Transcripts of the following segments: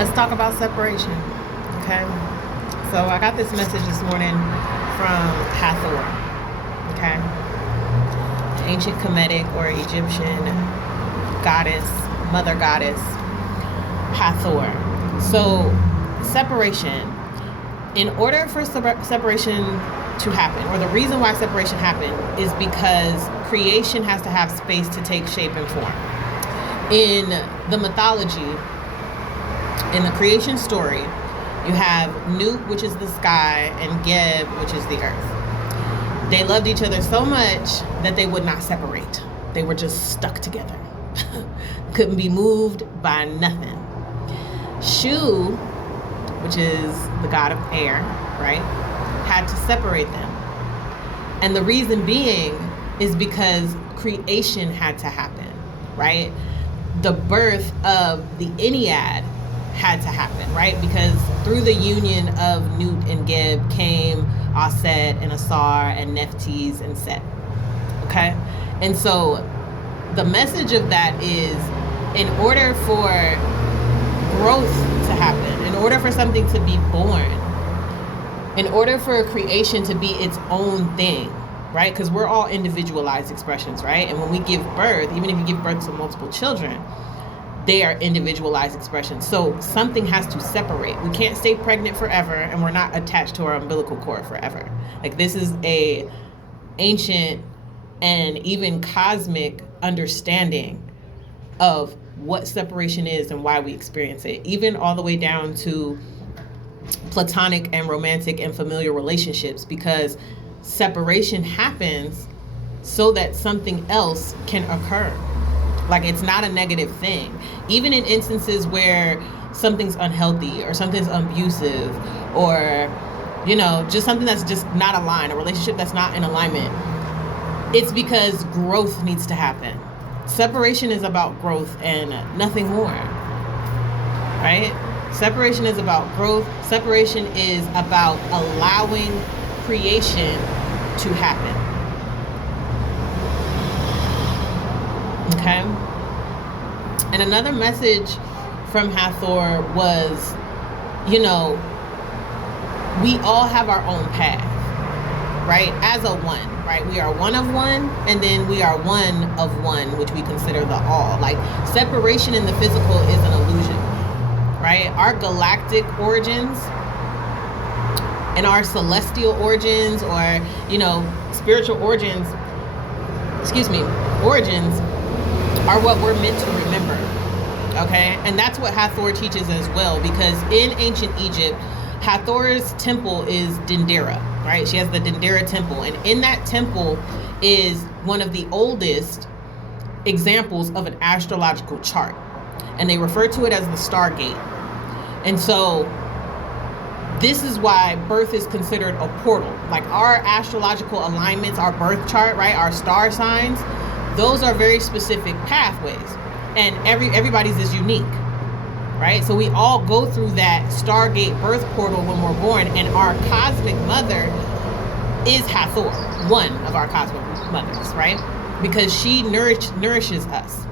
Let's talk about separation, okay? So I got this message this morning from Hathor, okay? Ancient Kemetic or Egyptian goddess, mother goddess, Hathor. So separation, in order for separation to happen, or the reason why separation happened, is because creation has to have space to take shape and form. In the mythology, in the creation story, you have Nut, which is the sky, and Geb, which is the earth. They loved each other so much that they would not separate. They were just stuck together. Couldn't be moved by nothing. Shu, which is the god of air, right, had to separate them. And the reason being is because creation had to happen, right? The birth of the Ennead had to happen, right? Because through the union of Nut and Geb came Aset and Asar and Nephthys and Set, okay? And so the message of that is, in order for growth to happen, in order for something to be born, in order for creation to be its own thing, right? Because we're all individualized expressions, right? And when we give birth, even if you give birth to multiple children, they are individualized expressions. So something has to separate. We can't stay pregnant forever, and we're not attached to our umbilical cord forever. Like, this is a ancient and even cosmic understanding of what separation is and why we experience it, even all the way down to platonic and romantic and familial relationships, because separation happens so that something else can occur. Like, it's not a negative thing. Even in instances where something's unhealthy or something's abusive, or, you know, just something that's just not aligned, a relationship that's not in alignment, it's because growth needs to happen. Separation is about growth and nothing more, right? Separation is about growth. Separation is about allowing creation to happen. Okay? And another message from Hathor was, you know, we all have our own path, right? As a one, right? We are one of one, and then we are one of one, which we consider the all. Like, separation in the physical is an illusion, right? Our galactic origins and our celestial origins, or, you know, spiritual origins, origins are what we're meant to remember, okay? And that's what Hathor teaches as well, because in ancient Egypt, Hathor's temple is Dendera, right? She has the Dendera temple, and in that temple is one of the oldest examples of an astrological chart, and they refer to it as the Stargate. And so this is why birth is considered a portal. Like, our astrological alignments, our birth chart, right, our star signs, those are very specific pathways, and everybody's is unique, right? So we all go through that Stargate birth portal when we're born, and our cosmic mother is Hathor, one of our cosmic mothers, right? Because she nourishes us,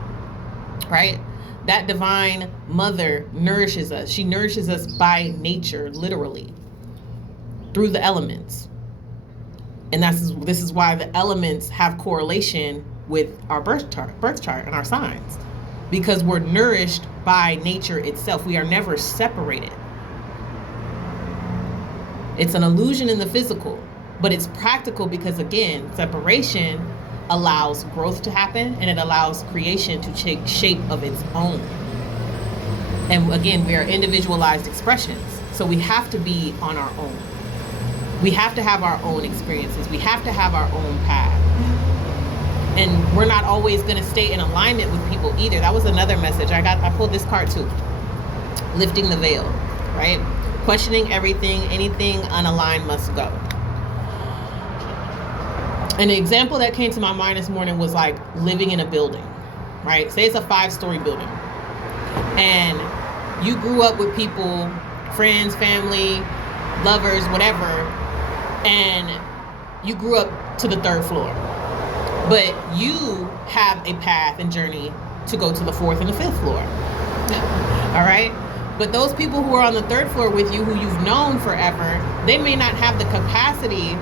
right? That divine mother nourishes us. She nourishes us by nature, literally, through the elements. And this is why the elements have correlation with our birth chart and our signs, because we're nourished by nature itself. We are never separated. It's an illusion in the physical, but it's practical, because, again, separation allows growth to happen, and it allows creation to take shape of its own. And again, we are individualized expressions, so we have to be on our own. We have to have our own experiences. We have to have our own path. And we're not always going to stay in alignment with people either. That was another message. I pulled this card too. Lifting the veil, right? Questioning everything, anything unaligned must go. An example that came to my mind this morning was like living in a building, right? Say it's a 5-story building, and you grew up with people, friends, family, lovers, whatever, and you grew up to the 3rd floor. But you have a path and journey to go to the 4th and the 5th floor. All right? But those people who are on the third floor with you, who you've known forever, they may not have the capacity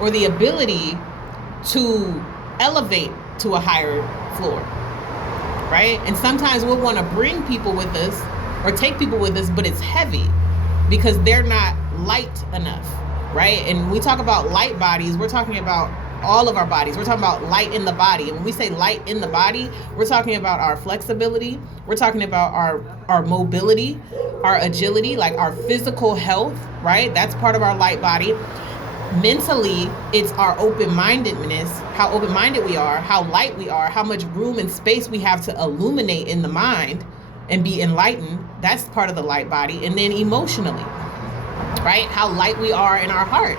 or the ability to elevate to a higher floor, right? And sometimes we'll want to bring people with us or take people with us, but it's heavy because they're not light enough, right? And we talk about light bodies, we're talking about all of our bodies. We're talking about light in the body. And when we say light in the body, we're talking about our flexibility. We're talking about our mobility, our agility, like our physical health, right? That's part of our light body. Mentally, it's our open-mindedness, how open-minded we are, how light we are, how much room and space we have to illuminate in the mind and be enlightened. That's part of the light body. And then emotionally, right? How light we are in our heart,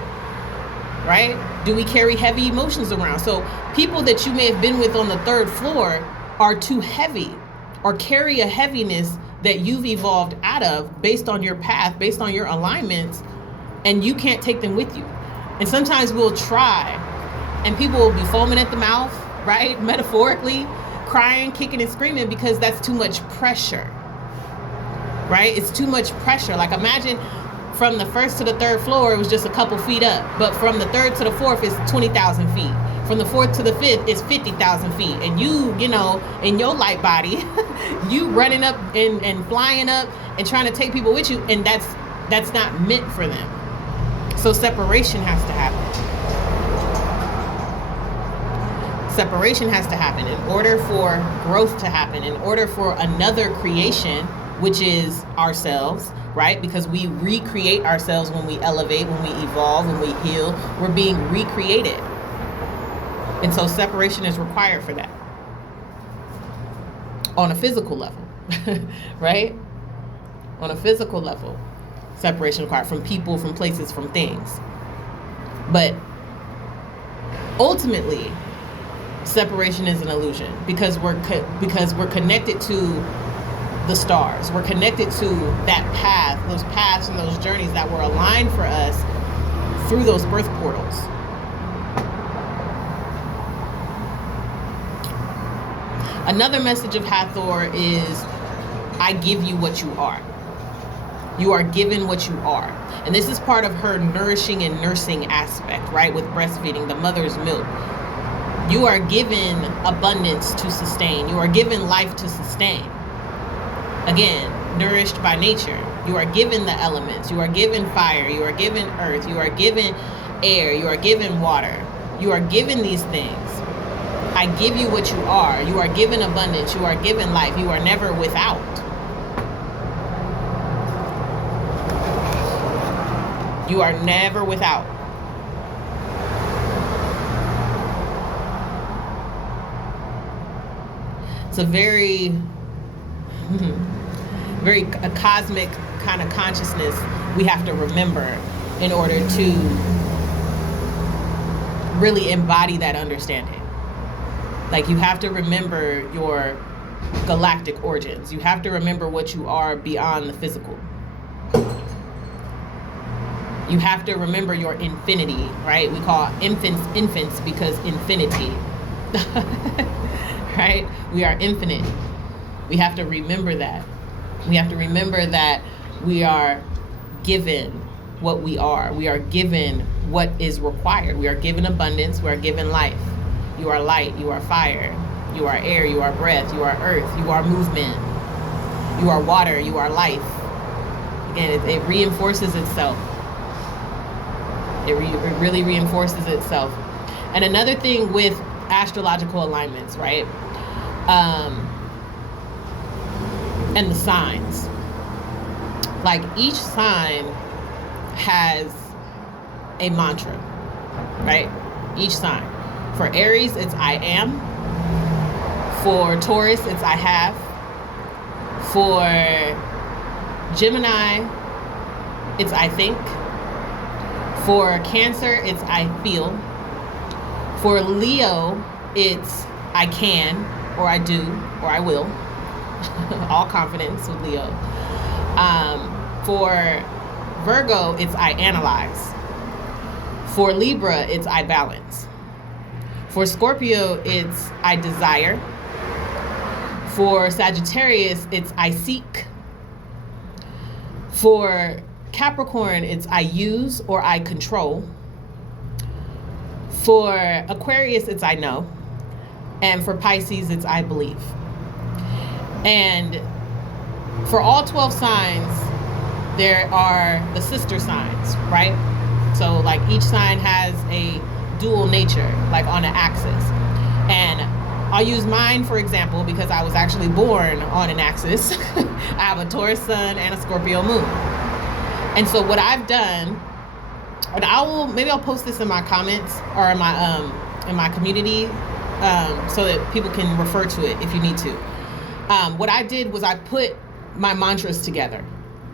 right? Do we carry heavy emotions around? So people that you may have been with on the third floor are too heavy or carry a heaviness that you've evolved out of based on your path, based on your alignments, and you can't take them with you. And sometimes we'll try and people will be foaming at the mouth, right? Metaphorically, crying, kicking and screaming because that's too much pressure, right? It's too much pressure. Like imagine from the first to the third floor, it was just a couple feet up. But from the third to the fourth, it's 20,000 feet. From the fourth to the fifth, it's 50,000 feet. And you know, in your light body, you running up and flying up and trying to take people with you. And that's not meant for them. So separation has to happen. Separation has to happen in order for growth to happen, in order for another creation, which is ourselves, right? Because we recreate ourselves when we elevate, when we evolve, when we heal. We're being recreated. And so separation is required for that. On a physical level, right? On a physical level, separation required from people, from places, from things. But ultimately, separation is an illusion because we're connected to the stars. We're connected to that path, those paths and those journeys that were aligned for us through those birth portals. Another message of Hathor is, I give you what you are. You are given what you are. And this is part of her nourishing and nursing aspect, right? With breastfeeding, the mother's milk. You are given abundance to sustain. You are given life to sustain. Again, nourished by nature. You are given the elements. You are given fire. You are given earth. You are given air. You are given water. You are given these things. I give you what you are. You are given abundance. You are given life. You are never without. You are never without. It's a very a cosmic kind of consciousness we have to remember in order to really embody that understanding. Like, you have to remember your galactic origins. You have to remember what you are beyond the physical. You have to remember your infinity, right? We call infants because infinity. Right? We are infinite. We have to remember that. We have to remember that we are given what we are. We are given what is required. We are given abundance. We are given life. You are light. You are fire. You are air. You are breath. You are earth. You are movement. You are water. You are life. Again, it reinforces itself. It really reinforces itself. And another thing with astrological alignments, right? And the signs. Like, each sign has a mantra, right? Each sign. For Aries, it's I am. For Taurus, it's I have. For Gemini, it's I think. For Cancer, it's I feel. For Leo, it's I can, or I do, or I will. All confidence with Leo. For Virgo, it's I analyze. For Libra, it's I balance. For Scorpio, it's I desire. For Sagittarius, it's I seek. For Capricorn, it's I use or I control. For Aquarius, it's I know. And for Pisces, it's I believe. And for all 12 signs, there are the sister signs, right? So like each sign has a dual nature, like on an axis. And I'll use mine for example because I was actually born on an axis. I have a Taurus sun and a Scorpio moon. And so what I've done, and maybe I'll post this in my comments or in my community so that people can refer to it if you need to. What I did was I put my mantras together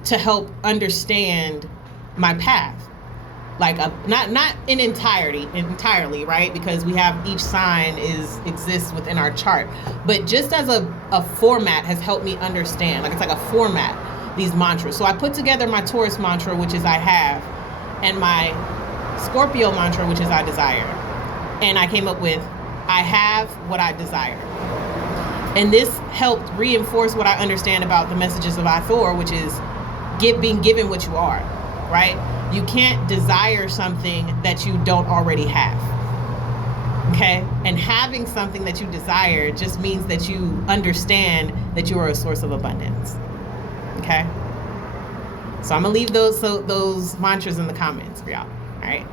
to help understand my path, like not in entirely, right? Because we have each sign exists within our chart, but just as a format has helped me understand. Like it's like a format, these mantras. So I put together my Taurus mantra, which is I have, and my Scorpio mantra, which is I desire, and I came up with I have what I desire. And this helped reinforce what I understand about the messages of Hathor, which is being given what you are, right? You can't desire something that you don't already have, okay? And having something that you desire just means that you understand that you are a source of abundance, okay? So I'm gonna leave those mantras in the comments for y'all, all right?